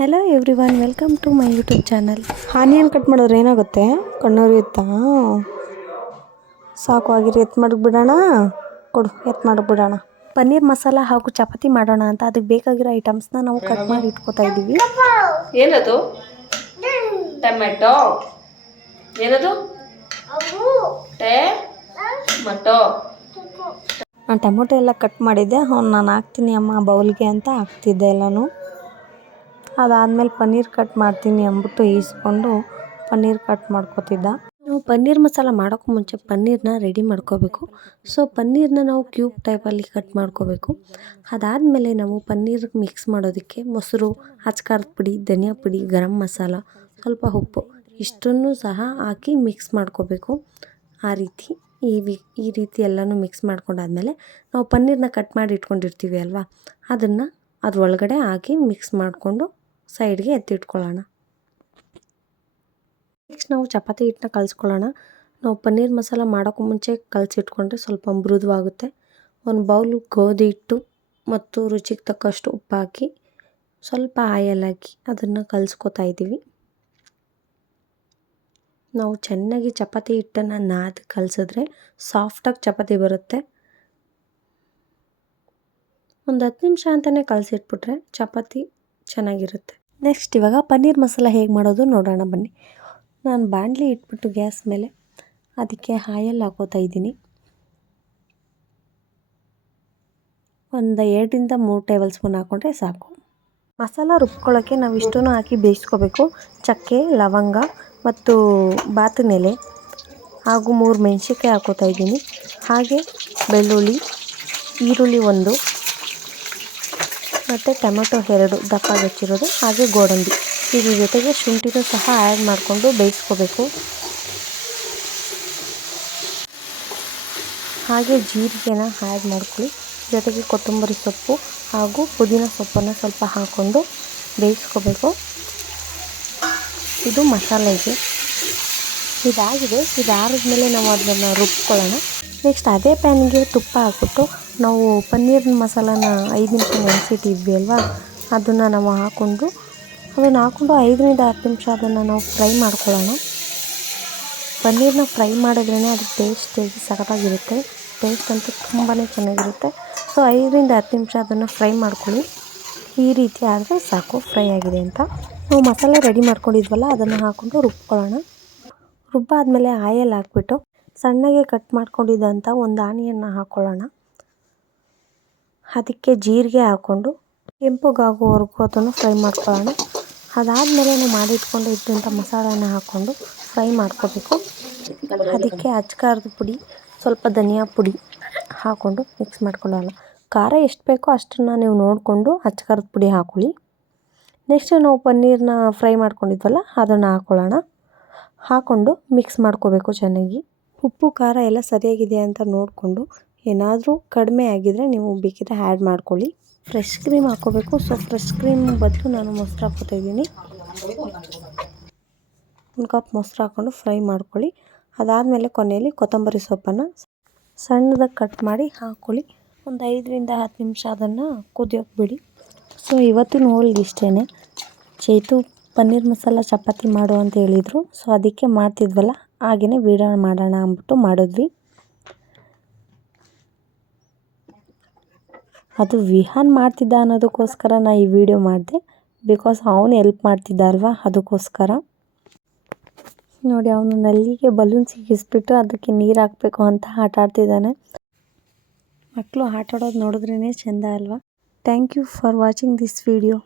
Hello everyone, welcome to my YouTube channel. Onion cut ಮಾಡಿದ್ರೆ ಏನಾಗುತ್ತೆ? ಕಣ್ಣುರಿಯುತ್ತಾ? ಸಾಕು, ಆಗಿರಿ, ಎತ್ತು ಮಾಡಿಬಿಡೋಣ. ಕೊಡು, ಎತ್ತು ಮಾಡಿಬಿಡೋಣ. ಪನ್ನೀರ್ ಮಸಾಲ ಹಾಗೂ ಚಪಾತಿ ಮಾಡೋಣ ಅಂತ ಅದಕ್ಕೆ ಬೇಕಾಗಿರೋ ಐಟಮ್ಸ್ನ ನಾವು ಕಟ್ ಮಾಡಿ ಇಟ್ಕೋತಾ ಇದ್ದೀವಿ. ಏನದು? ಟೊಮೆಟೊ. ಏನದು? ಟೊಮೆಟೊ ಎಲ್ಲ ಕಟ್ ಮಾಡಿದ್ದೆ. ನಾನು ಹಾಕ್ತೀನಿ ಅಮ್ಮ ಬೌಲ್ಗೆ ಅಂತ ಹಾಕ್ತಿದ್ದೆ ಎಲ್ಲನೂ. ಅದಾದಮೇಲೆ ಪನ್ನೀರ್ ಕಟ್ ಮಾಡ್ತೀನಿ ಅಂದ್ಬಿಟ್ಟು ಈಸ್ಕೊಂಡು ಪನ್ನೀರ್ ಕಟ್ ಮಾಡ್ಕೊತಿದ್ದ. ನಾವು ಪನ್ನೀರ್ ಮಸಾಲ ಮಾಡೋಕ್ಕೂ ಮುಂಚೆ ಪನ್ನೀರ್ನ ರೆಡಿ ಮಾಡ್ಕೋಬೇಕು. ಸೊ ಪನ್ನೀರ್ನ ನಾವು ಕ್ಯೂಬ್ ಟೈಪಲ್ಲಿ ಕಟ್ ಮಾಡ್ಕೋಬೇಕು. ಅದಾದಮೇಲೆ ನಾವು ಪನ್ನೀರ್ಗೆ ಮಿಕ್ಸ್ ಮಾಡೋದಕ್ಕೆ ಮೊಸರು, ಅಚ್ಕಾರದ ಪುಡಿ, ಧನಿಯಾ ಪುಡಿ, ಗರಂ ಮಸಾಲ, ಸ್ವಲ್ಪ ಉಪ್ಪು ಇಷ್ಟನ್ನು ಸಹ ಹಾಕಿ ಮಿಕ್ಸ್ ಮಾಡ್ಕೋಬೇಕು. ಈ ರೀತಿ ಎಲ್ಲನೂ ಮಿಕ್ಸ್ ಮಾಡ್ಕೊಂಡಾದ್ಮೇಲೆ ನಾವು ಪನ್ನೀರ್ನ ಕಟ್ ಮಾಡಿ ಇಟ್ಕೊಂಡಿರ್ತೀವಿ ಅಲ್ವಾ, ಅದನ್ನು ಅದ್ರೊಳಗಡೆ ಹಾಕಿ ಮಿಕ್ಸ್ ಮಾಡಿಕೊಂಡು ಸೈಡ್ಗೆ ಎತ್ತಿಟ್ಕೊಳ್ಳೋಣ. ನೆಕ್ಸ್ಟ್ ನಾವು ಚಪಾತಿ ಹಿಟ್ಟನ್ನ ಕಲಿಸ್ಕೊಳ್ಳೋಣ. ನಾವು ಪನ್ನೀರ್ ಮಸಾಲ ಮಾಡೋಕ್ಕೂ ಮುಂಚೆ ಕಲಸಿಟ್ಕೊಂಡ್ರೆ ಸ್ವಲ್ಪ ಮೃದುವಾಗುತ್ತೆ. ಒಂದು ಬೌಲು ಗೋಧಿ ಹಿಟ್ಟು ಮತ್ತು ರುಚಿಗೆ ತಕ್ಕಷ್ಟು ಉಪ್ಪು ಹಾಕಿ ಸ್ವಲ್ಪ ಆಯಲ್ ಹಾಕಿ ಅದನ್ನು ಕಲಿಸ್ಕೊತಾ ಇದ್ದೀವಿ. ನಾವು ಚೆನ್ನಾಗಿ ಚಪಾತಿ ಹಿಟ್ಟನ್ನು ನಾದಿ ಕಲಿಸಿದ್ರೆ ಸಾಫ್ಟಾಗಿ ಚಪಾತಿ ಬರುತ್ತೆ. ಒಂದು 10 ನಿಮಿಷ ಅಂತಲೇ ಕಲಸಿಟ್ಬಿಟ್ರೆ ಚಪಾತಿ ಚೆನ್ನಾಗಿರುತ್ತೆ. ನೆಕ್ಸ್ಟ್ ಇವಾಗ ಪನ್ನೀರ್ ಮಸಾಲ ಹೇಗೆ ಮಾಡೋದು ನೋಡೋಣ ಬನ್ನಿ. ನಾನು ಬಾಣಲಿ ಇಟ್ಬಿಟ್ಟು ಗ್ಯಾಸ್ ಮೇಲೆ ಅದಕ್ಕೆ ಆಯಲ್ ಹಾಕೋತಾ ಇದ್ದೀನಿ. ಒಂದು 2ರಿಂದ 3 ಟೇಬಲ್ ಸ್ಪೂನ್ ಹಾಕ್ಕೊಂಡ್ರೆ ಸಾಕು. ಮಸಾಲ ರುಬ್ಕೊಳ್ಳೋಕ್ಕೆ ನಾವು ಇಷ್ಟನ್ನು ಹಾಕಿ ಬೇಯಿಸ್ಕೋಬೇಕು. ಚಕ್ಕೆ, ಲವಂಗ ಮತ್ತು ಬಾತಿನ ಎಲೆ ಹಾಗೂ 3 ಮೆಣಸಿನ್ಕಾಯಿ ಹಾಕೋತಾ ಇದ್ದೀನಿ. ಹಾಗೆ ಬೆಳ್ಳುಳ್ಳಿ, ಈರುಳ್ಳಿ 1 ಮತ್ತು ಟೊಮೆಟೊ 2 ದಪ್ಪಾಗಿ ಹೆಚ್ಚಿರೋದು, ಹಾಗೆ ಗೋಡಂಬಿ. ಇದ್ರ ಜೊತೆಗೆ ಶುಂಠಿನೂ ಸಹ ಆ್ಯಡ್ ಮಾಡಿಕೊಂಡು ಬೇಯಿಸ್ಕೋಬೇಕು. ಹಾಗೆ ಜೀರಿಗೆನ ಆ್ಯಡ್ ಮಾಡ್ಕೊಳ್ಳಿ. ಜೊತೆಗೆ ಕೊತ್ತಂಬರಿ ಸೊಪ್ಪು ಹಾಗೂ ಪುದೀನ ಸೊಪ್ಪನ್ನು ಸ್ವಲ್ಪ ಹಾಕ್ಕೊಂಡು ಬೇಯಿಸ್ಕೋಬೇಕು. ಇದು ಮಸಾಲೆಗೆ ಇದಾಗಿದೆ. ಇದಾದ್ಮೇಲೆ ನಾವು ಅದನ್ನು ರುಬ್ಕೊಳ್ಳೋಣ. ನೆಕ್ಸ್ಟ್ ಅದೇ ಪ್ಯಾನ್ಗೆ ತುಪ್ಪ ಹಾಕ್ಬಿಟ್ಟು ನಾವು ಪನ್ನೀರ್ ಮಸಾಲಾನ 5 ನಿಮಿಷ ನೆನೆಸಿಟ್ಟಿದ್ವಿ ಅಲ್ವಾ, ಅದನ್ನು ನಾವು ಹಾಕ್ಕೊಂಡು 5ರಿಂದ 10 ನಿಮಿಷ ಅದನ್ನು ನಾವು ಫ್ರೈ ಮಾಡ್ಕೊಳ್ಳೋಣ. ಪನ್ನೀರನ್ನ ಫ್ರೈ ಮಾಡಿದ್ರೇ ಅದು ಟೇಸ್ಟಾಗಿ ಸಖತ್ತಾಗಿರುತ್ತೆ. ಟೇಸ್ಟ್ ಅಂತೂ ತುಂಬಾ ಚೆನ್ನಾಗಿರುತ್ತೆ. ಸೊ 5ರಿಂದ 10 ನಿಮಿಷ ಅದನ್ನು ಫ್ರೈ ಮಾಡ್ಕೊಳ್ಳಿ. ಈ ರೀತಿ ಆದರೆ ಸಾಕು, ಫ್ರೈ ಆಗಿದೆ ಅಂತ. ನಾವು ಮಸಾಲೆ ರೆಡಿ ಮಾಡ್ಕೊಂಡಿದ್ವಲ್ಲ ಅದನ್ನು ಹಾಕ್ಕೊಂಡು ರುಬ್ಕೊಳ್ಳೋಣ. ರುಬ್ಬಾದ್ಮೇಲೆ ಆಯಲ್ ಹಾಕ್ಬಿಟ್ಟು ಸಣ್ಣಗೆ ಕಟ್ ಮಾಡ್ಕೊಂಡಿದ್ದಂಥ ಒಂದು ಆನಿಯನ್ನ ಹಾಕ್ಕೊಳ್ಳೋಣ. ಅದಕ್ಕೆ ಜೀರಿಗೆ ಹಾಕ್ಕೊಂಡು ಕೆಂಪಗಾಗೋವರೆಗೂ ಅದನ್ನು ಫ್ರೈ ಮಾಡ್ಕೊಳ್ಳೋಣ. ಅದಾದಮೇಲೆ ನಾವು ಮಾಡಿಟ್ಕೊಂಡು ಇದ್ದಂಥ ಮಸಾಲಾನ ಹಾಕ್ಕೊಂಡು ಫ್ರೈ ಮಾಡ್ಕೋಬೇಕು. ಅದಕ್ಕೆ ಅಚ್ಕಾರದ ಪುಡಿ, ಸ್ವಲ್ಪ ಧನಿಯಾ ಪುಡಿ ಹಾಕ್ಕೊಂಡು ಮಿಕ್ಸ್ ಮಾಡ್ಕೊಳ್ಳೋಣ. ಖಾರ ಎಷ್ಟು ಬೇಕೋ ಅಷ್ಟನ್ನು ನೀವು ನೋಡಿಕೊಂಡು ಅಚ್ಕಾರದ ಪುಡಿ ಹಾಕ್ಕೊಳ್ಳಿ. ನೆಕ್ಸ್ಟ್ ನಾವು ಪನ್ನೀರನ್ನ ಫ್ರೈ ಮಾಡ್ಕೊಂಡಿದ್ವಲ್ಲ ಅದನ್ನು ಹಾಕ್ಕೊಂಡು ಮಿಕ್ಸ್ ಮಾಡ್ಕೋಬೇಕು ಚೆನ್ನಾಗಿ. ಉಪ್ಪು ಖಾರ ಎಲ್ಲ ಸರಿಯಾಗಿದೆ ಅಂತ ನೋಡಿಕೊಂಡು ಏನಾದರೂ ಕಡಿಮೆ ಆಗಿದರೆ ನೀವು ಬೇಕಿದ್ರೆ ಆ್ಯಡ್ ಮಾಡ್ಕೊಳ್ಳಿ. ಫ್ರೆಶ್ ಕ್ರೀಮ್ ಹಾಕ್ಕೋಬೇಕು. ಸೊ ಫ್ರೆಶ್ ಕ್ರೀಮ್ ಬದಲು ನಾನು ಮೊಸರು ಹಾಕ್ಕೋತಾ ಇದ್ದೀನಿ. 1 ಕಪ್ ಮೊಸರು ಹಾಕ್ಕೊಂಡು ಫ್ರೈ ಮಾಡ್ಕೊಳ್ಳಿ. ಅದಾದಮೇಲೆ ಕೊನೆಯಲ್ಲಿ ಕೊತ್ತಂಬರಿ ಸೊಪ್ಪನ್ನು ಸಣ್ಣದಾಗಿ ಕಟ್ ಮಾಡಿ ಹಾಕ್ಕೊಳ್ಳಿ. ಒಂದು 5ರಿಂದ 10 ನಿಮಿಷ ಅದನ್ನು ಕುದಿಯೋಕೆ ಬಿಡಿ. ಸೊ ಇವತ್ತಿನ ಹೋಳಿಗೆ ಇಷ್ಟೇ. ಚೈತು ಪನ್ನೀರ್ ಮಸಾಲ ಚಪಾತಿ ಮಾಡು ಅಂತ ಹೇಳಿದರು. ಸೊ ಅದಕ್ಕೆ ಮಾಡ್ತಿದ್ವಲ್ಲ ಹಾಗೆಯೇ ವಿಡಿಯೋ ಮಾಡೋಣ ಅಂದ್ಬಿಟ್ಟು ಮಾಡಿದ್ವಿ. ಅದು ವಿಹಾನ್ ಮಾಡ್ತಿದ್ದ ಅನ್ನೋದಕ್ಕೋಸ್ಕರ ನಾನು ಈ ವಿಡಿಯೋ ಮಾಡಿದೆ. ಬಿಕಾಸ್ ಅವನು ಹೆಲ್ಪ್ ಮಾಡ್ತಿದ್ದ ಅಲ್ವಾ, ಅದಕ್ಕೋಸ್ಕರ. ನೋಡಿ, ಅವನು ನಲ್ಲಿಗೆ ಬಲೂನ್ ಸಿಗಿಸ್ಬಿಟ್ಟು ಅದಕ್ಕೆ ನೀರು ಹಾಕಬೇಕು ಅಂತ ಆಟ ಆಡ್ತಿದ್ದಾನೆ. ಮಕ್ಕಳು ಆಟ ಆಡೋದು ನೋಡಿದ್ರೇ ಚೆಂದ ಅಲ್ವಾ. Thank you for watching this video.